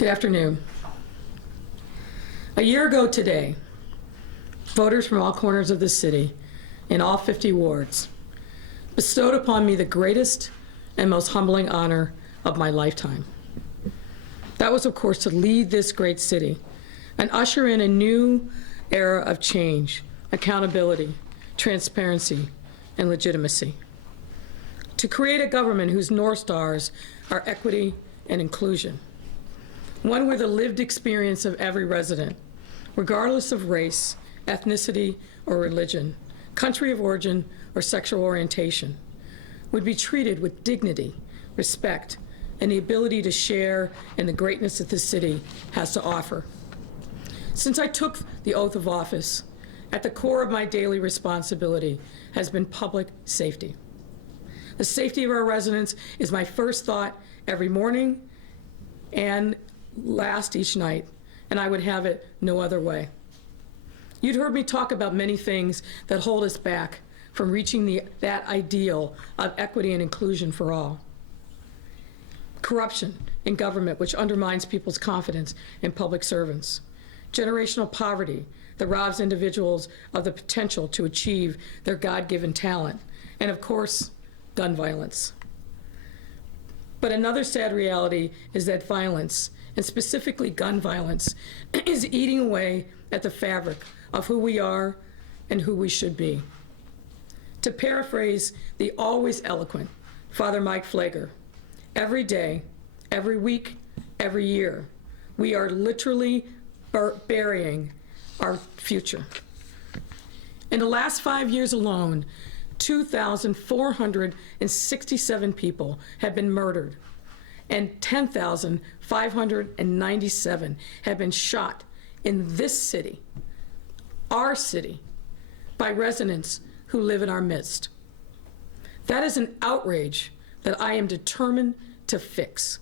Good afternoon. A year ago today, voters from all corners of the city, in all 50 wards, bestowed upon me the greatest and most humbling honor of my lifetime. That was, of course, to lead this great city and usher in a new era of change, accountability, transparency, and legitimacy. To create a government whose North Stars are equity and inclusion. One where the lived experience of every resident, regardless of race, ethnicity, or religion, country of origin, or sexual orientation, would be treated with dignity, respect, and the ability to share in the greatness that this city has to offer. Since I took the oath of office, at the core of my daily responsibility has been public safety. The safety of our residents is my first thought every morning and last each night, and I would have it no other way. You'd heard me talk about many things that hold us back from reaching that ideal of equity and inclusion for all. Corruption in government, which undermines people's confidence in public servants. Generational poverty that robs individuals of the potential to achieve their God-given talent. And of course, gun violence. But another sad reality is that violence, and specifically gun violence, is eating away at the fabric of who we are and who we should be. To paraphrase the always eloquent Father Mike Flager, every day, every week, every year, we are literally burying our future. In the last 5 years alone, 2,467 people have been murdered, and 10,597 have been shot in this city, our city, by residents who live in our midst. That is an outrage that I am determined to fix.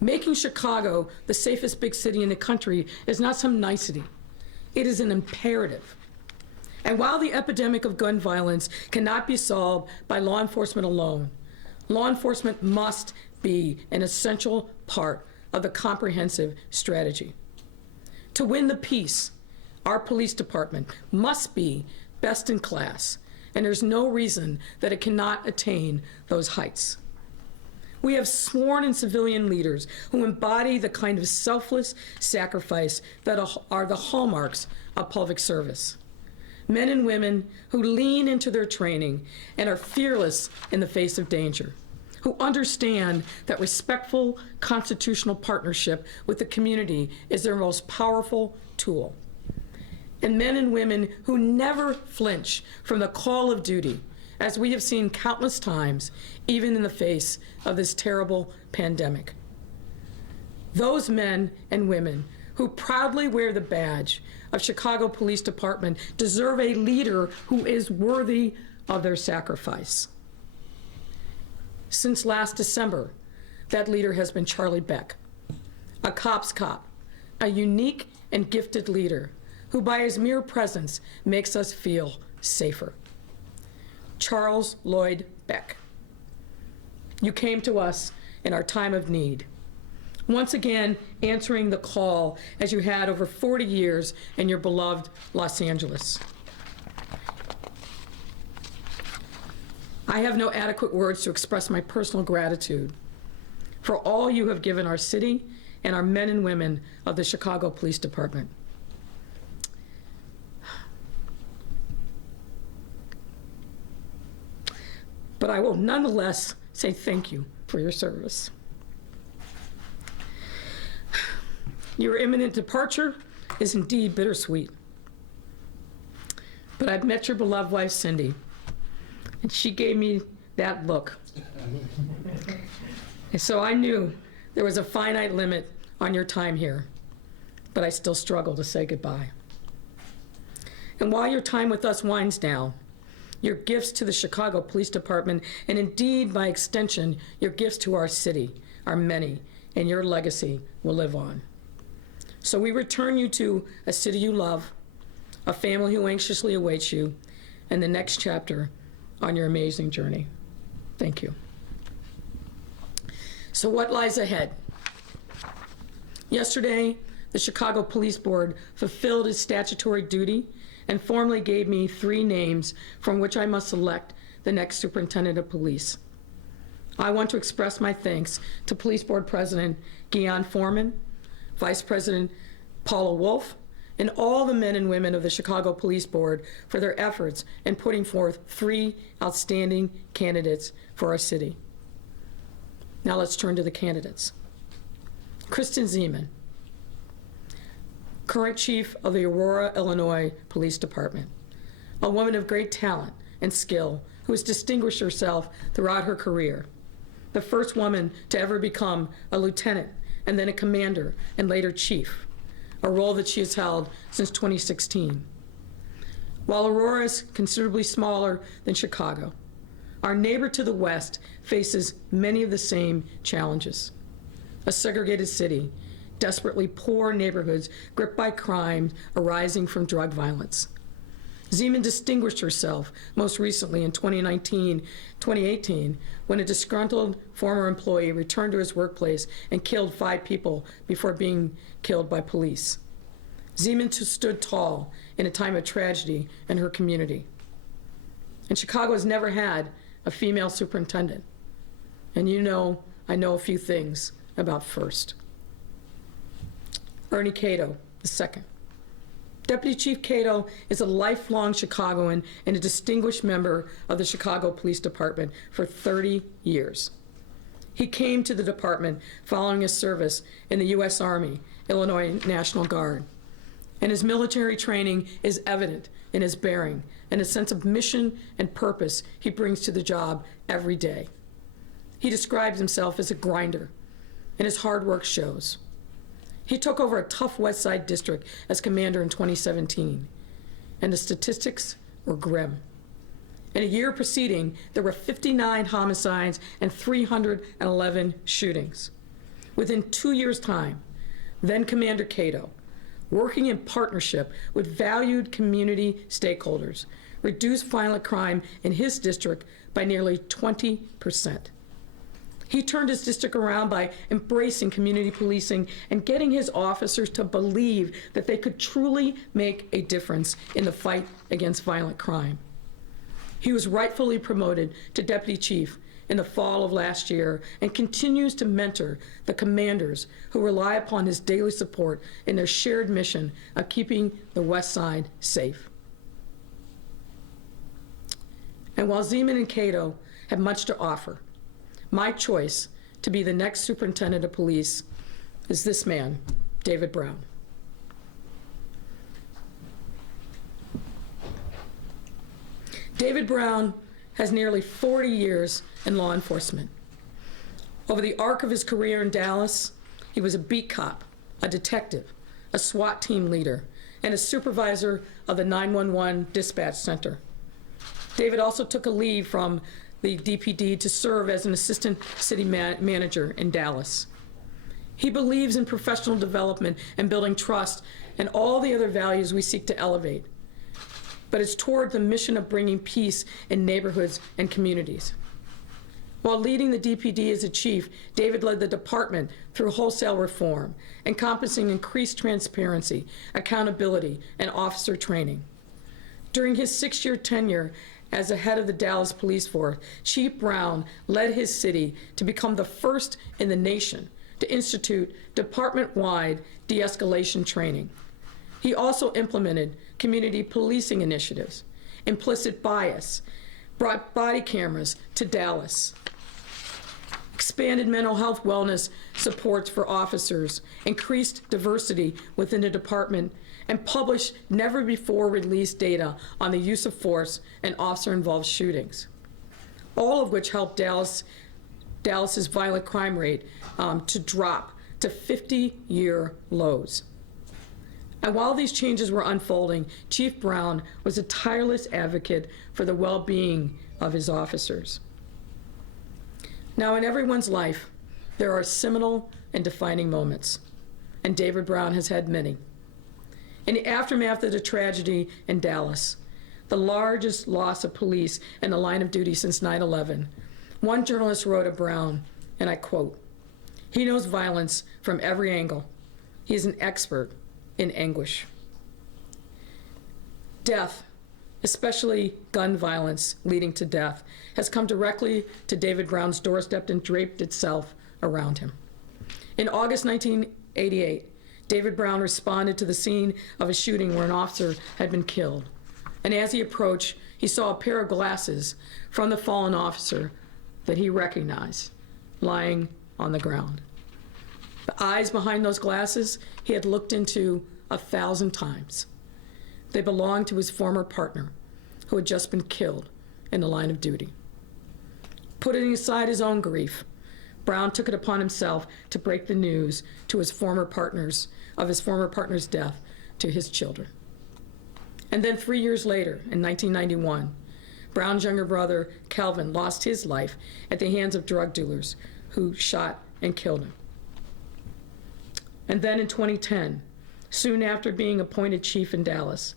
Making Chicago the safest big city in the country is not some nicety. It is an imperative. And while the epidemic of gun violence cannot be solved by law enforcement alone, law enforcement must be an essential part of the comprehensive strategy. To win the peace, our police department must be best in class, and there's no reason that it cannot attain those heights. We have sworn in civilian leaders who embody the kind of selfless sacrifice that are the hallmarks of public service. Men and women who lean into their training and are fearless in the face of danger, who understand that respectful constitutional partnership with the community is their most powerful tool. And men and women who never flinch from the call of duty, as we have seen countless times, even in the face of this terrible pandemic. Those men and women who proudly wear the badge of Chicago Police Department deserve a leader who is worthy of their sacrifice. Since last December, that leader has been Charlie Beck, a cop's cop, a unique and gifted leader who by his mere presence makes us feel safer. Charles Lloyd Beck, you came to us in our time of need, once again answering the call as you had over 40 years in your beloved Los Angeles. I have no adequate words to express my personal gratitude for all you have given our city and our men and women of the Chicago Police Department. But I will nonetheless say thank you for your service. Your imminent departure is indeed bittersweet. But I've met your beloved wife, Cindy, and she gave me that look. And so I knew there was a finite limit on your time here, but I still struggle to say goodbye. And while your time with us winds down, your gifts to the Chicago Police Department, and indeed, by extension, your gifts to our city are many, and your legacy will live on. So we return you to a city you love, a family who anxiously awaits you, and the next chapter on your amazing journey. Thank you. So what lies ahead? Yesterday, the Chicago Police Board fulfilled its statutory duty and formally gave me 3 names from which I must select the next superintendent of police. I want to express my thanks to Police Board President Guion Foreman, Vice President Paula Wolf, and all the men and women of the Chicago Police Board for their efforts in putting forth 3 outstanding candidates for our city. Now let's turn to the candidates. Kristen Zeman, current chief of the Aurora, Illinois Police Department, a woman of great talent and skill who has distinguished herself throughout her career, the first woman to ever become a lieutenant and then a commander and later chief, a role that she has held since 2016. While Aurora is considerably smaller than Chicago, our neighbor to the west faces many of the same challenges. A segregated city, desperately poor neighborhoods gripped by crime arising from drug violence. Zeman distinguished herself most recently in 2018, when a disgruntled former employee returned to his workplace and killed 5 people before being killed by police. Zeman stood tall in a time of tragedy in her community. And Chicago has never had a female superintendent. And I know a few things about first. Ernie Cato, II. Deputy Chief Cato is a lifelong Chicagoan and a distinguished member of the Chicago Police Department for 30 years. He came to the department following his service in the U.S. Army, Illinois National Guard. And his military training is evident in his bearing and a sense of mission and purpose he brings to the job every day. He describes himself as a grinder, and his hard work shows. He took over a tough West Side district as commander in 2017, and the statistics were grim. In a year preceding, there were 59 homicides and 311 shootings. Within 2 years' time, then Commander Cato, working in partnership with valued community stakeholders, reduced violent crime in his district by nearly 20%. He turned his district around by embracing community policing and getting his officers to believe that they could truly make a difference in the fight against violent crime. He was rightfully promoted to deputy chief in the fall of last year and continues to mentor the commanders who rely upon his daily support in their shared mission of keeping the West Side safe. And while Zeman and Cato have much to offer, my choice to be the next superintendent of police is this man, David Brown. David Brown has nearly 40 years in law enforcement. Over the arc of his career in Dallas, he was a beat cop, a detective, a SWAT team leader, and a supervisor of the 911 dispatch center. David also took a leave from the DPD to serve as an assistant city manager in Dallas. He believes in professional development and building trust and all the other values we seek to elevate, but it's toward the mission of bringing peace in neighborhoods and communities. While leading the DPD as a chief, David led the department through wholesale reform, encompassing increased transparency, accountability, and officer training. During his 6-year tenure as the head of the Dallas Police Force, Chief Brown led his city to become the first in the nation to institute department-wide de-escalation training. He also implemented community policing initiatives, implicit bias, brought body cameras to Dallas, expanded mental health wellness supports for officers, increased diversity within the department, and published never-before-released data on the use of force and officer-involved shootings, all of which helped Dallas's violent crime rate to drop to 50-year lows. And while these changes were unfolding, Chief Brown was a tireless advocate for the well-being of his officers. Now, in everyone's life, there are seminal and defining moments, and David Brown has had many. In the aftermath of the tragedy in Dallas, the largest loss of police in the line of duty since 9/11, one journalist wrote of Brown, and I quote, "He knows violence from every angle, He is an expert in anguish. Death, especially gun violence leading to death, has come directly to David Brown's doorstep and draped itself around him. In August 1988, David Brown responded to the scene of a shooting where an officer had been killed. And as he approached, he saw a pair of glasses from the fallen officer that he recognized lying on the ground. The eyes behind those glasses he had looked into 1,000 times. They belonged to his former partner, who had just been killed in the line of duty. Putting aside his own grief, Brown took it upon himself to break the news to his former partner's death to his children. And then 3 years later, in 1991, Brown's younger brother, Kelvin, lost his life at the hands of drug dealers who shot and killed him. And then in 2010, soon after being appointed chief in Dallas,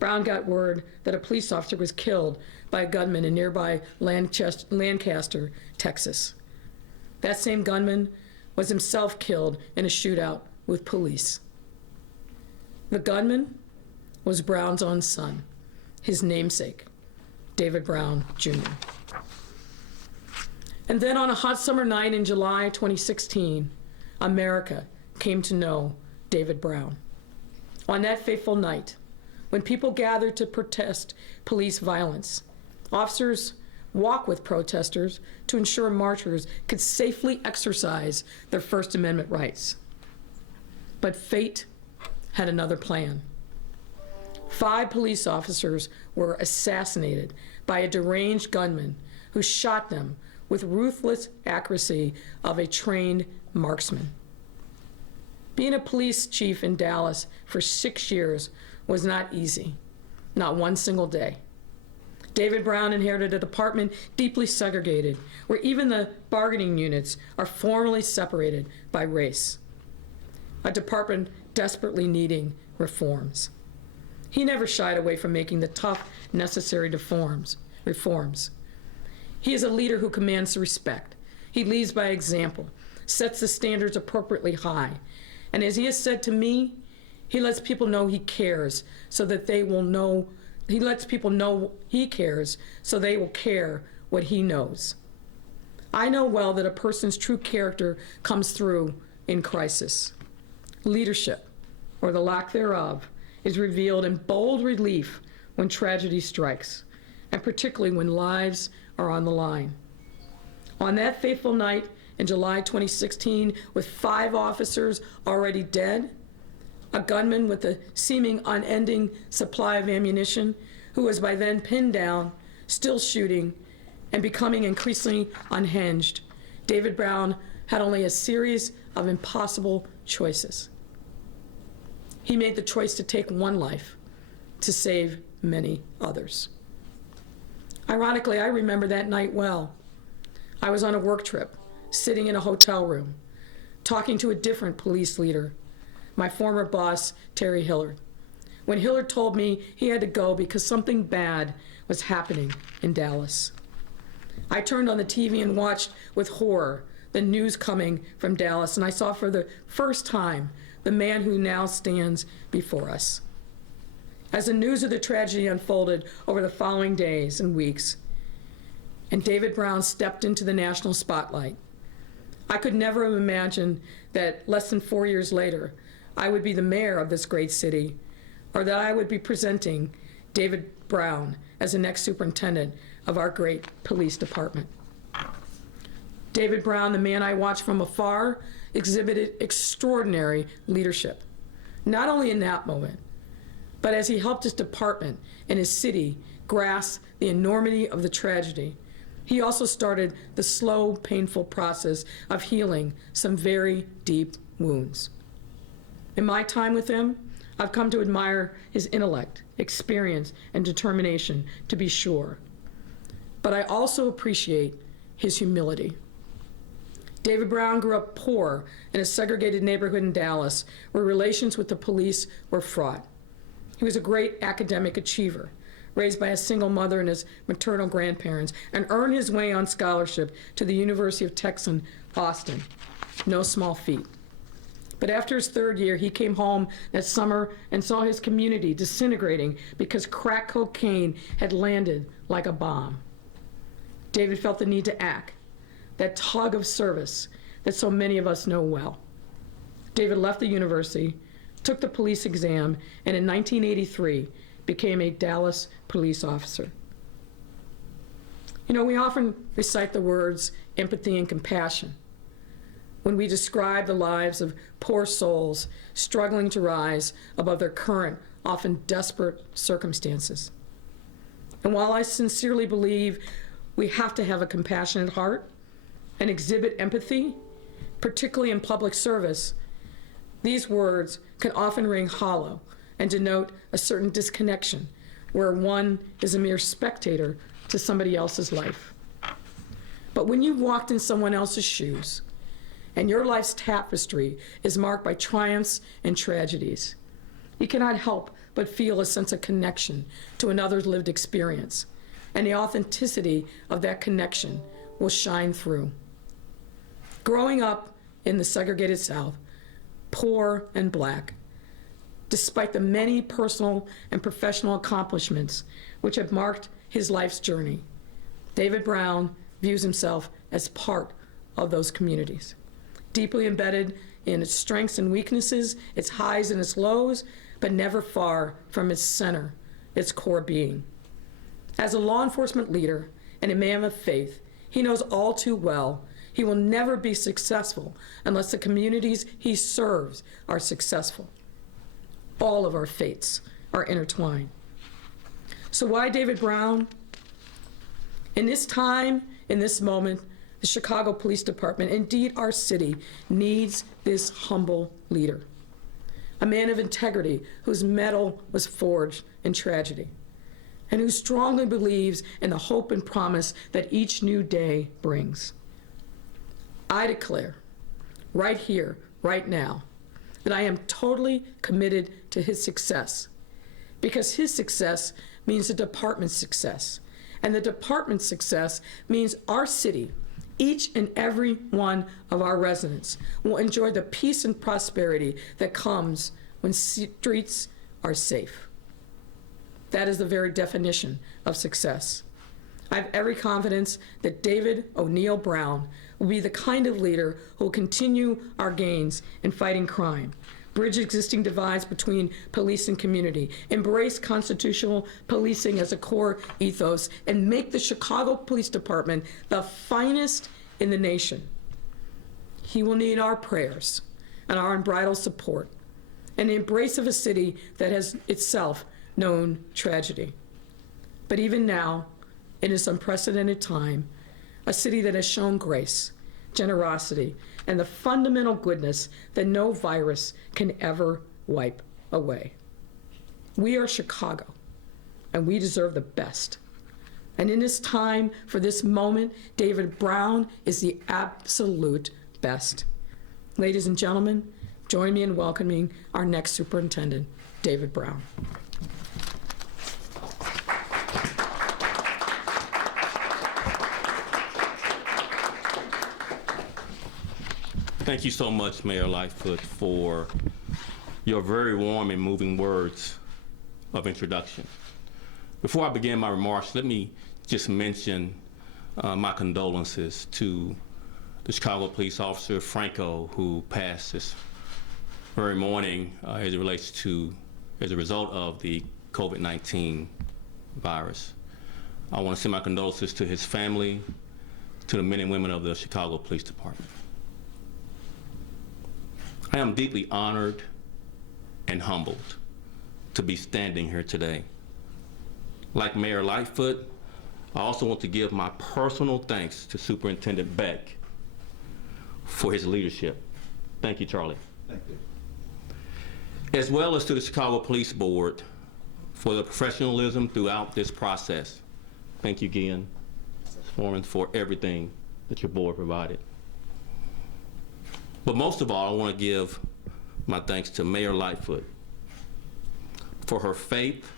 Brown got word that a police officer was killed by a gunman in nearby Lancaster, Texas. That same gunman was himself killed in a shootout with police. The gunman was Brown's own son, his namesake, David Brown, Jr. And then on a hot summer night in July 2016, America came to know David Brown. On that fateful night, when people gathered to protest police violence, officers walked with protesters to ensure marchers could safely exercise their First Amendment rights. But fate had another plan. 5 police officers were assassinated by a deranged gunman who shot them with ruthless accuracy of a trained marksman. Being a police chief in Dallas for 6 years was not easy, not one single day. David Brown inherited a department deeply segregated, where even the bargaining units are formally separated by race. A department desperately needing reforms. He never shied away from making the tough, necessary reforms. He is a leader who commands respect. He leads by example, sets the standards appropriately high. And as he has said to me, he lets people know he cares so that they will know, he lets people know he cares so they will care what he knows. I know well that a person's true character comes through in crisis. Leadership, or the lack thereof, is revealed in bold relief when tragedy strikes, and particularly when lives are on the line. On that fateful night in July 2016, with 5 officers already dead, a gunman with a seeming unending supply of ammunition, who was by then pinned down, still shooting, and becoming increasingly unhinged, David Brown had only a series of impossible choices. He made the choice to take one life to save many others. Ironically, I remember that night well. I was on a work trip, sitting in a hotel room, talking to a different police leader, my former boss, Terry Hillard, when Hillard told me he had to go because something bad was happening in Dallas. I turned on the TV and watched with horror the news coming from Dallas, and I saw for the first time the man who now stands before us. As the news of the tragedy unfolded over the following days and weeks, and David Brown stepped into the national spotlight, I could never have imagined that less than 4 years later, I would be the mayor of this great city, or that I would be presenting David Brown as the next superintendent of our great police department. David Brown, the man I watched from afar, exhibited extraordinary leadership, not only in that moment, but as he helped his department and his city grasp the enormity of the tragedy. He also started the slow, painful process of healing some very deep wounds. In my time with him, I've come to admire his intellect, experience, and determination, to be sure. But I also appreciate his humility. David Brown grew up poor in a segregated neighborhood in Dallas where relations with the police were fraught. He was a great academic achiever, raised by a single mother and his maternal grandparents, and earned his way on scholarship to the University of Texas, Austin. No small feat. But after his third year, he came home that summer and saw his community disintegrating because crack cocaine had landed like a bomb. David felt the need to act, that tug of service that so many of us know well. David left the university, took the police exam, and in 1983 became a Dallas police officer. You know, we often recite the words empathy and compassion when we describe the lives of poor souls struggling to rise above their current, often desperate circumstances. And while I sincerely believe we have to have a compassionate heart and exhibit empathy, particularly in public service, these words can often ring hollow and denote a certain disconnection where one is a mere spectator to somebody else's life. But when you've walked in someone else's shoes and your life's tapestry is marked by triumphs and tragedies, you cannot help but feel a sense of connection to another's lived experience, and the authenticity of that connection will shine through. Growing up in the segregated South, poor and Black, despite the many personal and professional accomplishments which have marked his life's journey, David Brown views himself as part of those communities, deeply embedded in its strengths and weaknesses, its highs and its lows, but never far from its center, its core being. As a law enforcement leader and a man of faith, he knows all too well he will never be successful unless the communities he serves are successful. All of our fates are intertwined. So why David Brown? In this time, in this moment, the Chicago Police Department, indeed our city, needs this humble leader, a man of integrity whose mettle was forged in tragedy, and who strongly believes in the hope and promise that each new day brings. I declare, right here, right now, that I am totally committed to his success, because his success means the department's success, and the department's success means our city, each and every one of our residents, will enjoy the peace and prosperity that comes when streets are safe. That is the very definition of success. I have every confidence that David O'Neill Brown will be the kind of leader who will continue our gains in fighting crime, bridge existing divides between police and community, embrace constitutional policing as a core ethos, and make the Chicago Police Department the finest in the nation. He will need our prayers and our unbridled support, and the embrace of a city that has itself known tragedy. But even now, in this unprecedented time, a city that has shown grace, generosity, and the fundamental goodness that no virus can ever wipe away. We are Chicago, and we deserve the best. And in this time, for this moment, David Brown is the absolute best. Ladies and gentlemen, join me in welcoming our next superintendent, David Brown. Thank you so much, Mayor Lightfoot, for your very warm and moving words of introduction. Before I begin my remarks, let me just mention my condolences to the Chicago police officer, Franco, who passed this very morning as a result of the COVID-19 virus. I want to send my condolences to his family, to the men and women of the Chicago Police Department. I am deeply honored and humbled to be standing here today. Like Mayor Lightfoot, I also want to give my personal thanks to Superintendent Beck for his leadership. Thank you, Charlie. Thank you. As well as to the Chicago Police Board for the professionalism throughout this process. Thank you again, Foreman, for everything that your board provided. But most of all, I want to give my thanks to Mayor Lightfoot for her faith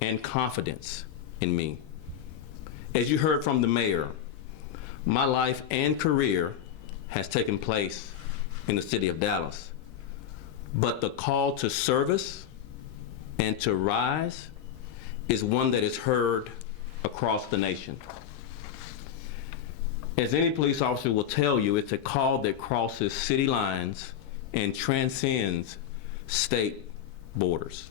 and confidence in me. As you heard from the mayor, my life and career has taken place in the city of Dallas. but the call to service and to rise is one that is heard across the nation. As any police officer will tell you, it's a call that crosses city lines and transcends state borders.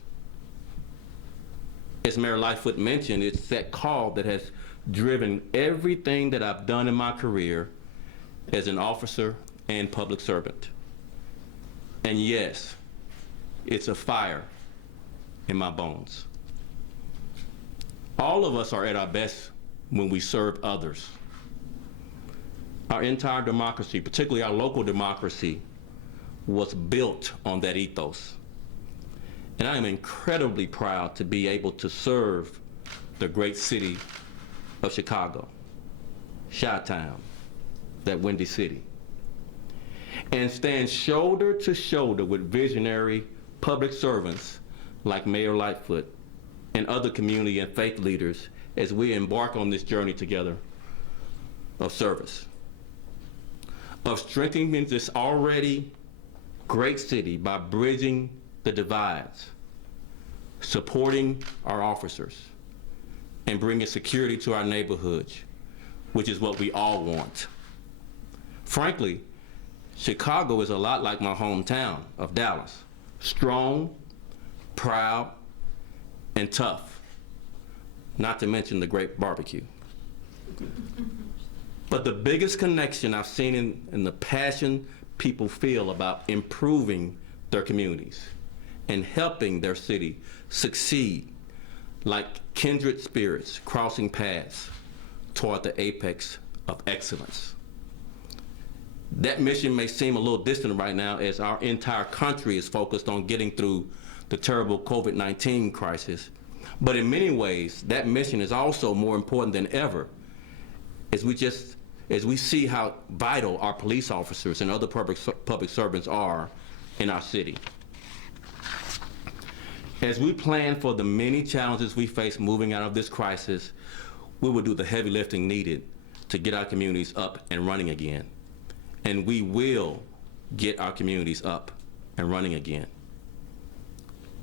As Mayor Lightfoot mentioned, it's that call that has driven everything that I've done in my career as an officer and public servant. And yes, it's a fire in my bones. All of us are at our best when we serve others. Our entire democracy, particularly our local democracy, was built on that ethos. And I am incredibly proud to be able to serve the great city of Chicago, Chi-Town, that Windy City, and stand shoulder to shoulder with visionary public servants like Mayor Lightfoot and other community and faith leaders as we embark on this journey together of service, of strengthening this already great city by bridging the divides, supporting our officers, and bringing security to our neighborhoods, which is what we all want. Frankly, Chicago is a lot like my hometown of Dallas. Strong, proud, and tough, not to mention the great barbecue. But the biggest connection I've seen in the passion people feel about improving their communities and helping their city succeed like kindred spirits crossing paths toward the apex of excellence. That mission may seem a little distant right now as our entire country is focused on getting through the terrible COVID-19 crisis. But in many ways, that mission is also more important than ever as we see how vital our police officers and other public servants are in our city. As we plan for the many challenges we face moving out of this crisis, we will do the heavy lifting needed to get our communities up and running again. And we will get our communities up and running again.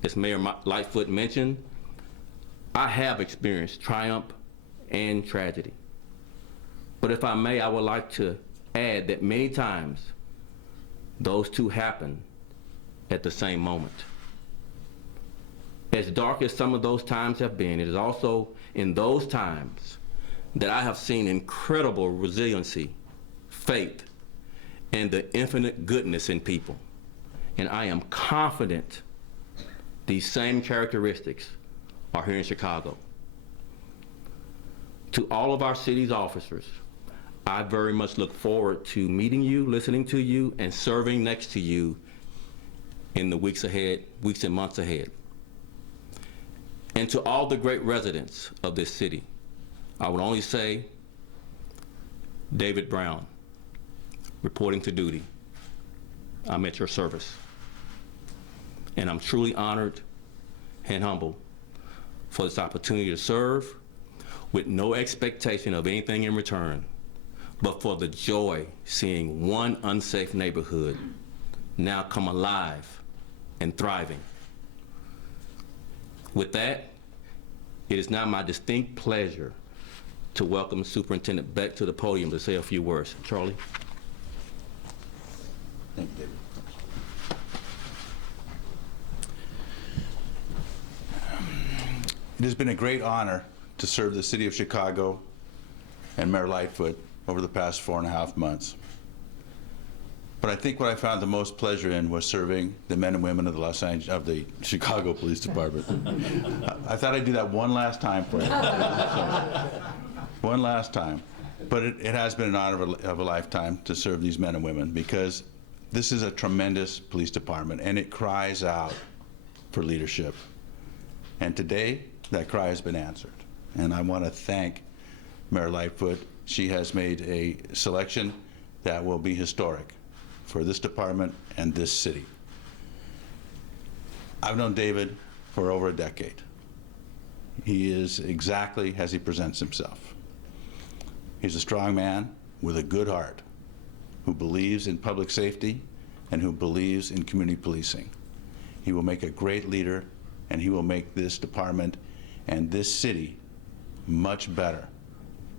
As Mayor Lightfoot mentioned, I have experienced triumph and tragedy. But if I may, I would like to add that many times those two happen at the same moment. As dark as some of those times have been, it is also in those times that I have seen incredible resiliency, faith, and the infinite goodness in people. And I am confident these same characteristics are here in Chicago. To all of our city's officers, I very much look forward to meeting you, listening to you, and serving next to you in the weeks and months ahead. And to all the great residents of this city, I would only say, David Brown, reporting to duty. I'm at your service. And I'm truly honored and humbled for this opportunity to serve with no expectation of anything in return, but for the joy seeing one unsafe neighborhood now come alive and thriving. With that, it is now my distinct pleasure to welcome Superintendent Beck to the podium to say a few words. Charlie. Thank you, David. It has been a great honor to serve the city of Chicago and Mayor Lightfoot over the past 4.5 months. But I think what I found the most pleasure in was serving the men and women of the Chicago Police Department. I thought I'd do that one last time for you. One last time. But it has been an honor of a lifetime to serve these men and women, because this is a tremendous police department and it cries out for leadership. And today, that cry has been answered. And I want to thank Mayor Lightfoot. She has made a selection that will be historic for this department and this city. I've known David for over a decade. He is exactly as he presents himself. He's a strong man with a good heart who believes in public safety and who believes in community policing. He will make a great leader, and he will make this department and this city much better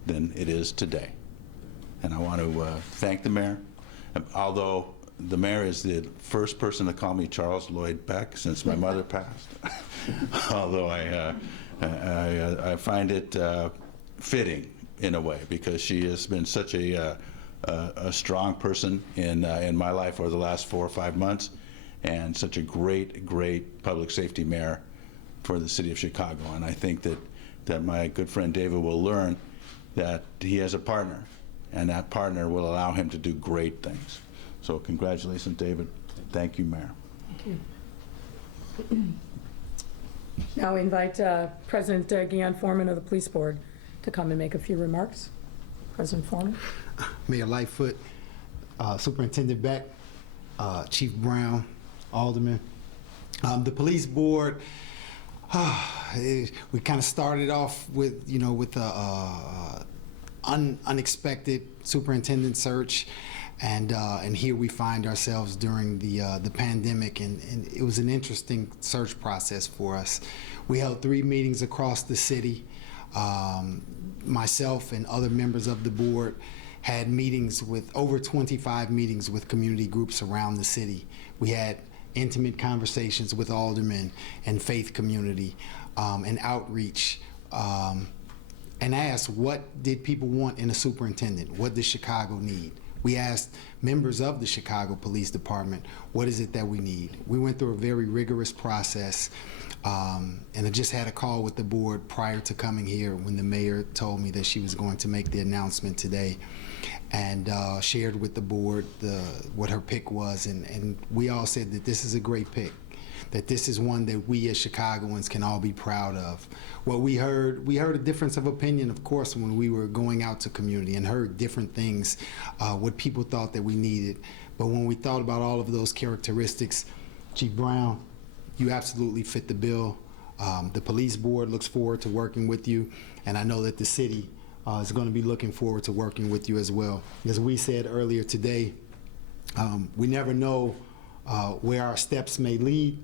than it is today. And I want to thank the mayor, although the mayor is the first person to call me Charles Lloyd Beck since my mother passed. Although I find it fitting in a way, because she has been such a strong person in my life over the last 4 or 5 months, and such a great public safety mayor for the city of Chicago. And I think that my good friend David will learn that he has a partner, and that partner will allow him to do great things. So congratulations, David. Thank you, Mayor. Thank you. Now we invite President Guion Foreman of the Police Board to come and make a few remarks. President Foreman. Mayor Lightfoot, Superintendent Beck, Chief Brown, Alderman. The Police Board, we kind of started off with, with a unexpected superintendent search, and here we find ourselves during the pandemic, and it was an interesting search process for us. We held 3 meetings across the city. Myself and other members of the board had meetings with over 25 meetings with community groups around the city. We had intimate conversations with aldermen and faith community, and outreach, and asked, what did people want in a superintendent? What does Chicago need? We asked members of the Chicago Police Department, what is it that we need? We went through a very rigorous process, and I just had a call with the board prior to coming here when the mayor told me that she was going to make the announcement today, and shared with the board what her pick was, and we all said that this is a great pick, that this is one that we as Chicagoans can all be proud of. What we heard a difference of opinion, of course, when we were going out to community, and heard different things, what people thought that we needed. But when we thought about all of those characteristics, Chief Brown, you absolutely fit the bill. The police board looks forward to working with you, and I know that the city is going to be looking forward to working with you as well. As we said earlier today, we never know where our steps may lead,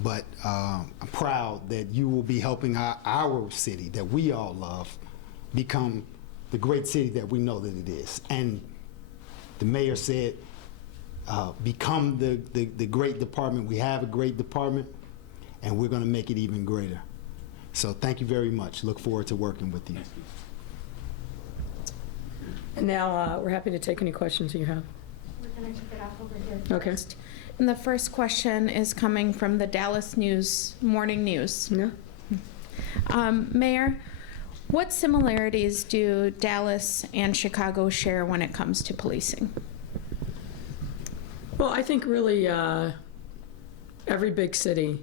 but I'm proud that you will be helping our city that we all love become the great city that we know that it is. And the mayor said, become the great department. We have a great department, and we're going to make it even greater. So thank you very much. Look forward to working with you. And now we're happy to take any questions you have. We're going to kick it off over here Okay. first. And the first question is coming from the Dallas Morning News. Yeah. Mayor, what similarities do Dallas and Chicago share when it comes to policing? Well, I think really every big city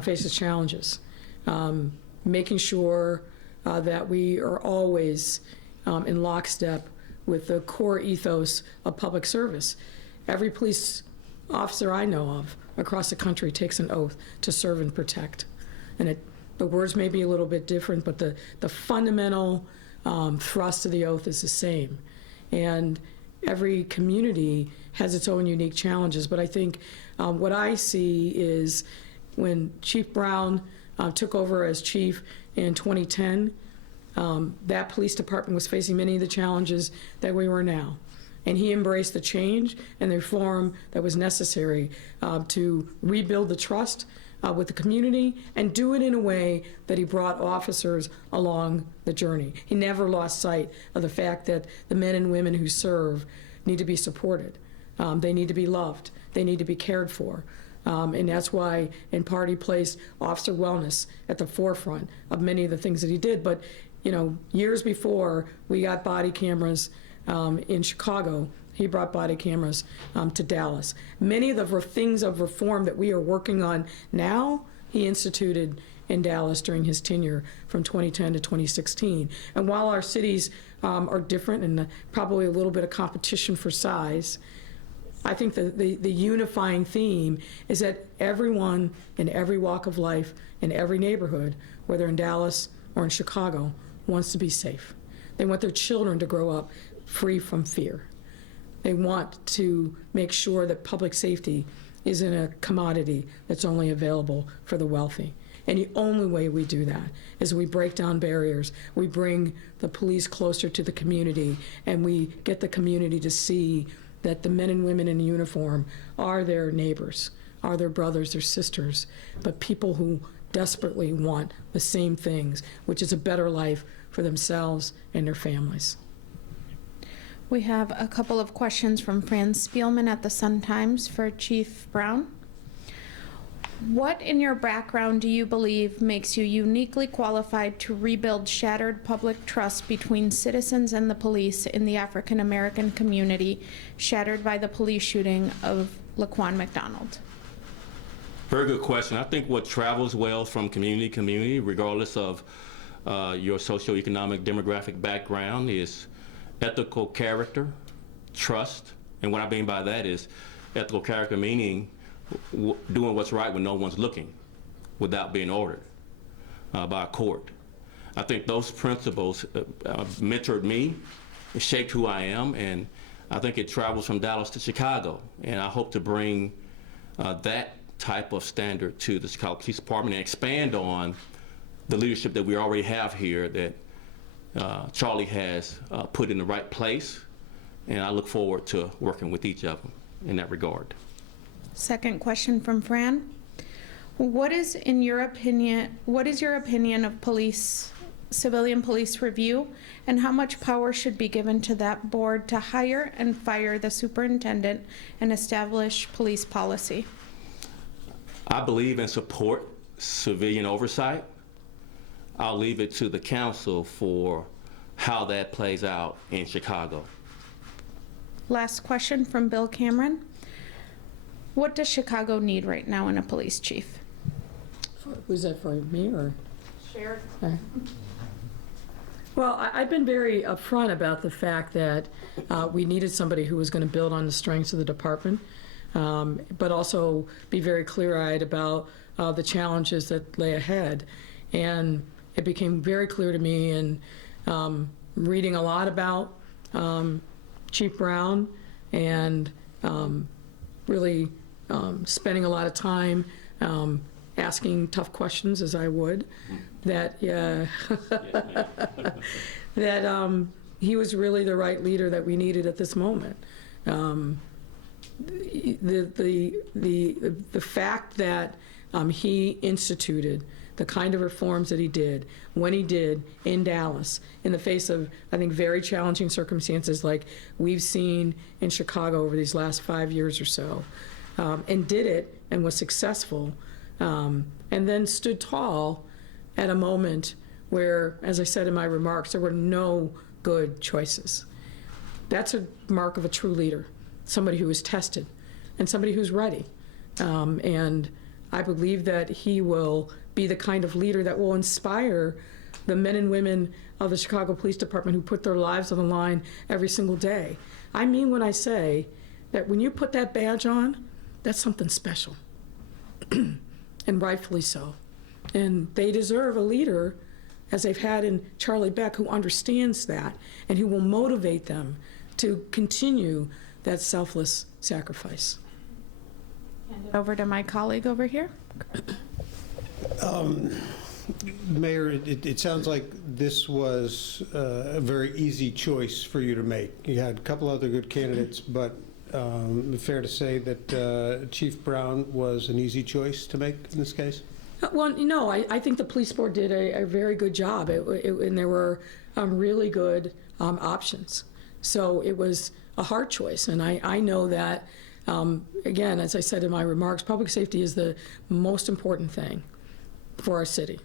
faces challenges. Making sure that we are always in lockstep with the core ethos of public service. Every police officer I know of across the country takes an oath to serve and protect. And the words may be a little bit different, but the fundamental thrust of the oath is the same. And every community has its own unique challenges. But I think what I see is when Chief Brown took over as chief in 2010, that police department was facing many of the challenges that we were now. And he embraced the change and the reform that was necessary to rebuild the trust with the community and do it in a way that he brought officers along the journey. He never lost sight of the fact that the men and women who serve need to be supported. They need to be loved. They need to be cared for. And that's why, in part, he placed officer wellness at the forefront of many of the things that he did. But, years before we got body cameras in Chicago, he brought body cameras to Dallas. Many of the things of reform that we are working on now, he instituted in Dallas during his tenure from 2010 to 2016. And while our cities are different and probably a little bit of competition for size, I think the unifying theme is that everyone in every walk of life, in every neighborhood, whether in Dallas or in Chicago, wants to be safe. They want their children to grow up free from fear. They want to make sure that public safety isn't a commodity that's only available for the wealthy. And the only way we do that is we break down barriers, we bring the police closer to the community, and we get the community to see that the men and women in uniform are their neighbors, are their brothers, their sisters, but people who desperately want the same things, which is a better life for themselves and their families. We have a couple of questions from Fran Spielman at the Sun-Times for Chief Brown. What in your background do you believe makes you uniquely qualified to rebuild shattered public trust between citizens and the police in the African American community shattered by the police shooting of Laquan McDonald? Very good question. I think what travels well from community to community, regardless of your socioeconomic demographic background, is ethical character, trust. And what I mean by that is ethical character meaning doing what's right when no one's looking, without being ordered by a court. I think those principles mentored me, shaped who I am, and I think it travels from Dallas to Chicago. And I hope to bring that type of standard to the Chicago Police Department and expand on the leadership that we already have here that Charlie has put in the right place. And I look forward to working with each of them in that regard. Second question from Fran. What is your opinion of civilian police review, and how much power should be given to that board to hire and fire the superintendent and establish police policy? I believe and support civilian oversight. I'll leave it to the council for how that plays out in Chicago. Last question from Bill Cameron. What does Chicago need right now in a police chief? Was that for me or? Shared. Well, I've been very upfront about the fact that we needed somebody who was going to build on the strengths of the department, but also be very clear-eyed about the challenges that lay ahead. And it became very clear to me in reading a lot about Chief Brown and really spending a lot of time asking tough questions, as I would, that that he was really the right leader that we needed at this moment. The fact that he instituted the kind of reforms that he did when he did in Dallas in the face of, I think, very challenging circumstances like we've seen in Chicago over these last 5 years or so, and did it and was successful, and then stood tall at a moment where, as I said in my remarks, there were no good choices. That's a mark of a true leader, somebody who is tested and somebody who's ready. And I believe that he will be the kind of leader that will inspire the men and women of the Chicago Police Department who put their lives on the line every single day. I mean when I say that when you put that badge on, that's something special, and rightfully so. And they deserve a leader, as they've had in Charlie Beck, who understands that and who will motivate them to continue that selfless sacrifice. Hand it over to my colleague over here. Mayor, it sounds like this was a very easy choice for you to make. You had a couple other good candidates, but fair to say that Chief Brown was an easy choice to make in this case? Well, you know, I think the police board did a very good job, and there were really good options. So it was a hard choice, and I know that, again, as I said in my remarks, public safety is the most important thing for our city,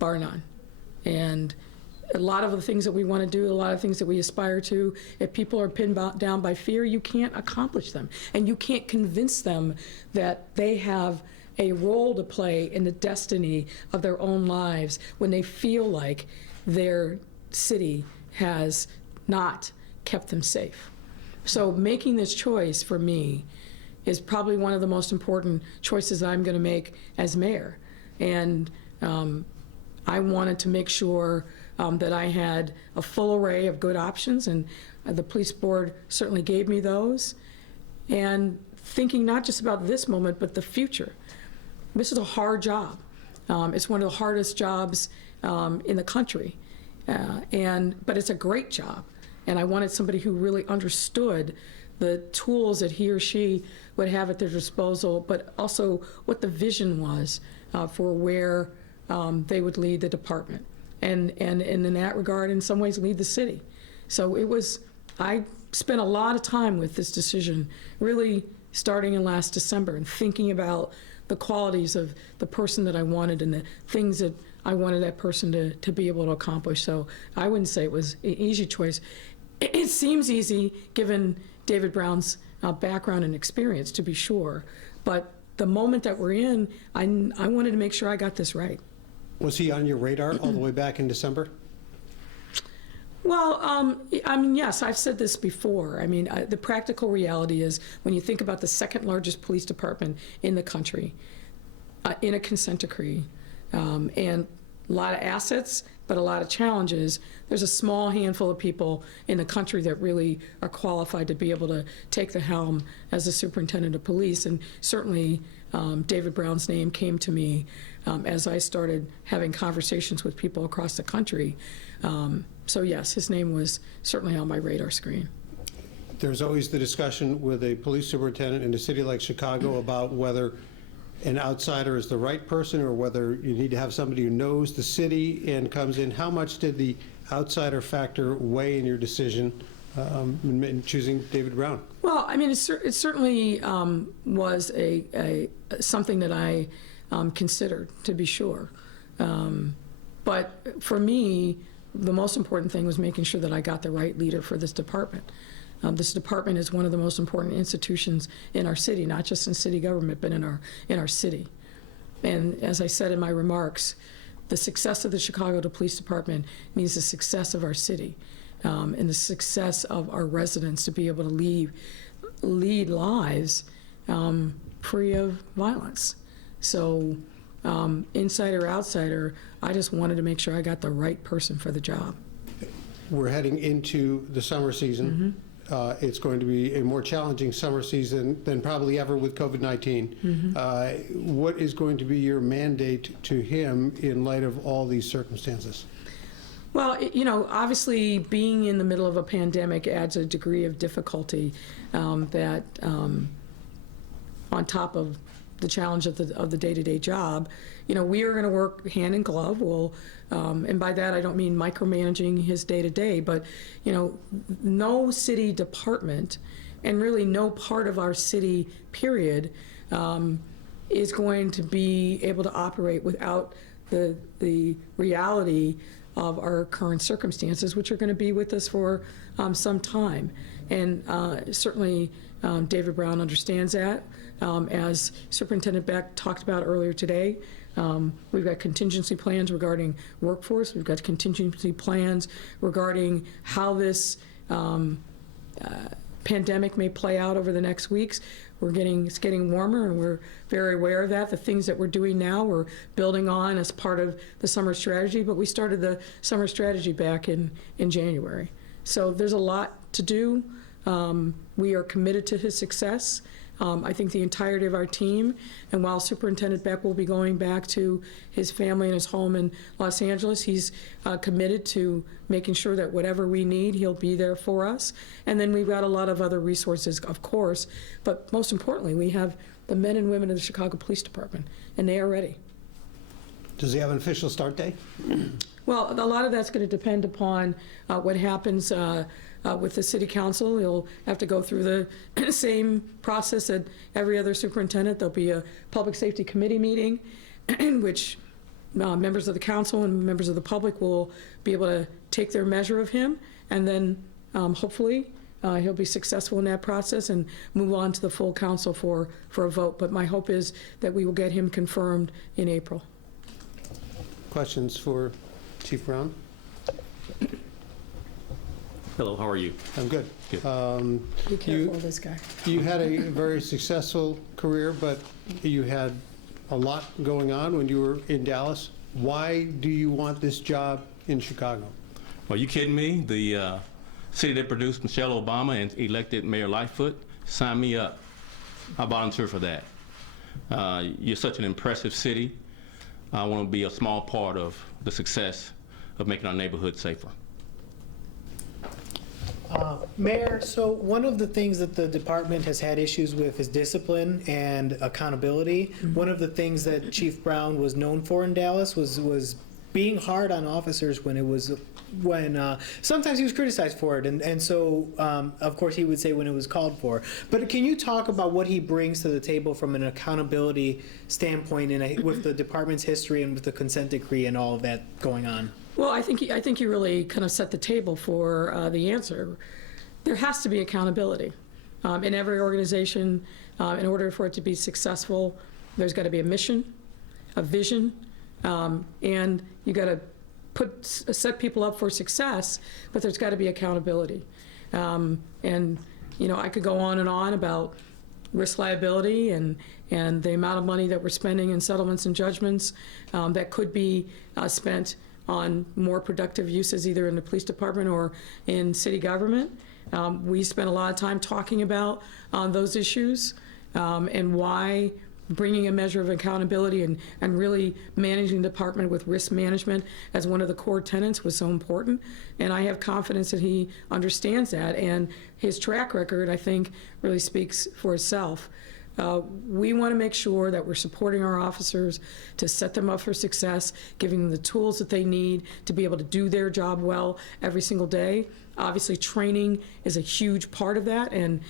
bar none. And a lot of the things that we want to do, a lot of things that we aspire to, if people are pinned down by fear, you can't accomplish them. And you can't convince them that they have a role to play in the destiny of their own lives when they feel like their city has not kept them safe. So making this choice for me is probably one of the most important choices I'm going to make as mayor. And I wanted to make sure that I had a full array of good options, and the police board certainly gave me those. And thinking not just about this moment, but the future. This is a hard job. It's one of the hardest jobs in the country, but it's a great job. And I wanted somebody who really understood the tools that he or she would have at their disposal, but also what the vision was for where they would lead the department. And in that regard, in some ways, lead the city. So I spent a lot of time with this decision, really starting in last December, and thinking about the qualities of the person that I wanted and the things that I wanted that person to be able to accomplish. So I wouldn't say it was an easy choice. It seems easy given David Brown's background and experience, to be sure. But the moment that we're in, I wanted to make sure I got this right. Was he on your radar all the way back in December? Well, I mean, yes, I've said this before. I mean, the practical reality is when you think about the second largest police department in the country, in a consent decree, and a lot of assets, but a lot of challenges, there's a small handful of people in the country that really are qualified to be able to take the helm as the superintendent of police. And certainly David Brown's name came to me as I started having conversations with people across the country. So yes, his name was certainly on my radar screen. There's always the discussion with a police superintendent in a city like Chicago about whether an outsider is the right person or whether you need to have somebody who knows the city and comes in. How much did the outsider factor weigh in your decision in choosing David Brown? Well, I mean, it certainly was something that I considered, to be sure. But for me, the most important thing was making sure that I got the right leader for this department. This department is one of the most important institutions in our city, not just in city government, but in our city. And as I said in my remarks, the success of the Chicago Police Department means the success of our city and the success of our residents to be able to lead lives free of violence. So insider, outsider, I just wanted to make sure I got the right person for the job. We're heading into the summer season. Mm-hmm. It's going to be a more challenging summer season than probably ever with COVID-19. Mm-hmm. What is going to be your mandate to him in light of all these circumstances? Well, obviously being in the middle of a pandemic adds a degree of difficulty that on top of the challenge of the day-to-day job, we are going to work hand in glove. And by that I don't mean micromanaging his day-to-day, but no city department and really no part of our city period is going to be able to operate without the reality of our current circumstances, which are going to be with us for some time. And certainly David Brown understands that. As Superintendent Beck talked about earlier today, we've got contingency plans regarding workforce. We've got contingency plans regarding how this pandemic may play out over the next weeks. It's getting warmer, and we're very aware of that. The things that we're doing now, we're building on as part of the summer strategy, but we started the summer strategy back in January. So there's a lot to do. We are committed to his success. I think the entirety of our team, and while Superintendent Beck will be going back to his family and his home in Los Angeles, he's committed to making sure that whatever we need, he'll be there for us. And then we've got a lot of other resources, of course, but most importantly, we have the men and women of the Chicago Police Department, and they are ready. Does he have an official start date? Well, a lot of that's going to depend upon what happens with the city council. He'll have to go through the same process that every other superintendent. There'll be a public safety committee meeting in which members of the council and members of the public will be able to take their measure of him, and then hopefully he'll be successful in that process and move on to the full council for a vote. But my hope is that we will get him confirmed in April. Questions for Chief Brown? Hello, how are you? I'm good. Good. Be careful of this guy. You had a very successful career, but you had a lot going on when you were in Dallas. Why do you want this job in Chicago? Are you kidding me? The city that produced Michelle Obama and elected Mayor Lightfoot signed me up I volunteer for that. You're such an impressive city. I want to be a small part of the success of making our neighborhood safer. Mayor, so one of the things that the department has had issues with is discipline and accountability. One of the things that Chief Brown was known for in Dallas was being hard on officers when sometimes he was criticized for it, and so of course he would say when it was called for. But can you talk about what he brings to the table from an accountability standpoint with the department's history and with the consent decree and all of that going on? Well, I think you really kind of set the table for the answer. There has to be accountability in every organization. In order for it to be successful, there's got to be a mission, a vision, and you got to set people up for success. But there's got to be accountability. And I could go on and on about risk liability and the amount of money that we're spending in settlements and judgments that could be spent on more productive uses either in the police department or in city government. We spent a lot of time talking about those issues and why bringing a measure of accountability and really managing the department with risk management as one of the core tenets was so important. And I have confidence that he understands that, and his track record, I think, really speaks for itself. We want to make sure that we're supporting our officers to set them up for success, giving them the tools that they need to be able to do their job well every single day. Obviously, training is a huge part of that, and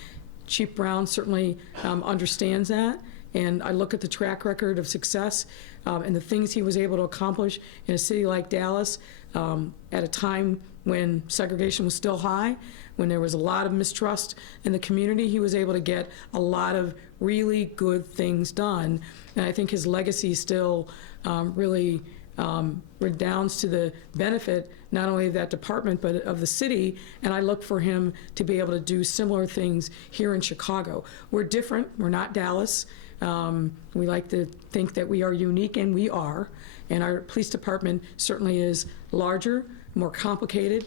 Chief Brown certainly understands that. And I look at the track record of success and the things he was able to accomplish in a city like Dallas at a time when segregation was still high, when there was a lot of mistrust in the community. He was able to get a lot of really good things done. And I think his legacy still really redounds to the benefit not only of that department but of the city, and I look for him to be able to do similar things here in Chicago. We're different, we're not Dallas. We like to think that we are unique, and we are, and our police department certainly is larger, more complicated,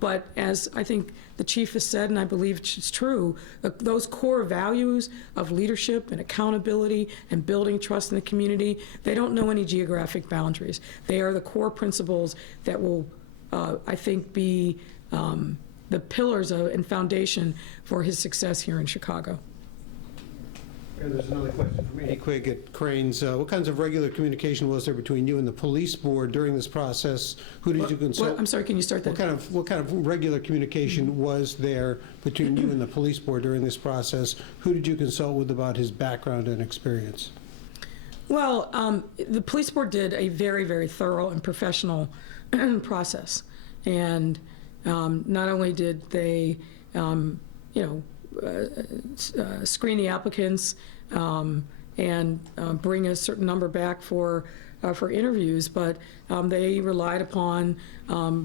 but as I think the chief has said, and I believe it's true, those core values of leadership and accountability and building trust in the community, they don't know any geographic boundaries. They are the core principles that will, I think, be the pillars and foundation for his success here in Chicago. There's another question from Andy Quigg at Cranes. What kinds of regular communication was there between you and the police board during this process? Who did you consult? I'm sorry, can you start that? What kind of regular communication was there between you and the police board during this process? Who did you consult with about his background and experience? Well, the police board did a very, very thorough and professional process. And not only did they, screen the applicants and bring a certain number back for interviews, but they relied upon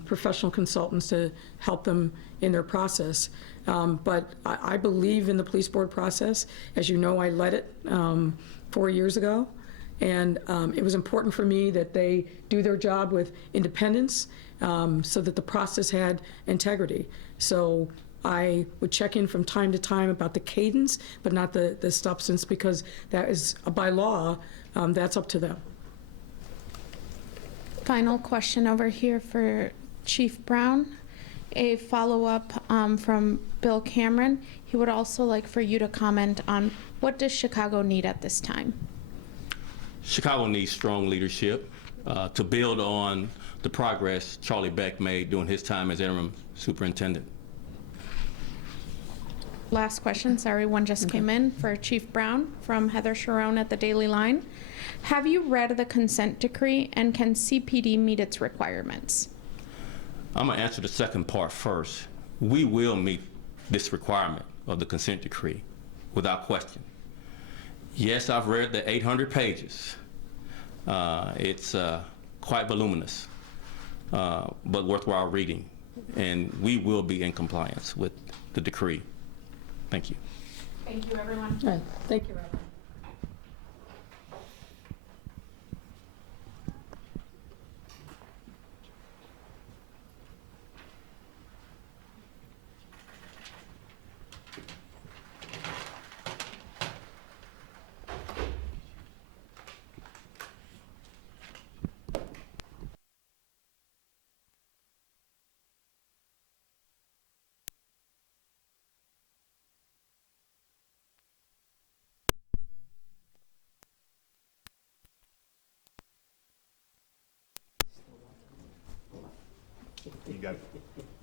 professional consultants to help them in their process. But I believe in the police board process. As you know, I led it 4 years ago, and it was important for me that they do their job with independence so that the process had integrity. So I would check in from time to time about the cadence, but not the substance, because that is, by law, that's up to them. Final question over here for Chief Brown. A follow-up from Bill Cameron. He would also like for you to comment on what does Chicago need at this time? Chicago needs strong leadership to build on the progress Charlie Beck made during his time as interim superintendent. Last question, sorry, one just came in for Chief Brown from Heather Sharon at the Daily Line. Have you read the consent decree, and can CPD meet its requirements? I'm going to answer the second part first. We will meet this requirement of the consent decree without question. Yes, I've read the 800 pages. It's quite voluminous, but worthwhile reading, and we will be in compliance with the decree. Thank you. Thank you, everyone. All right. Thank you, Robert. got it.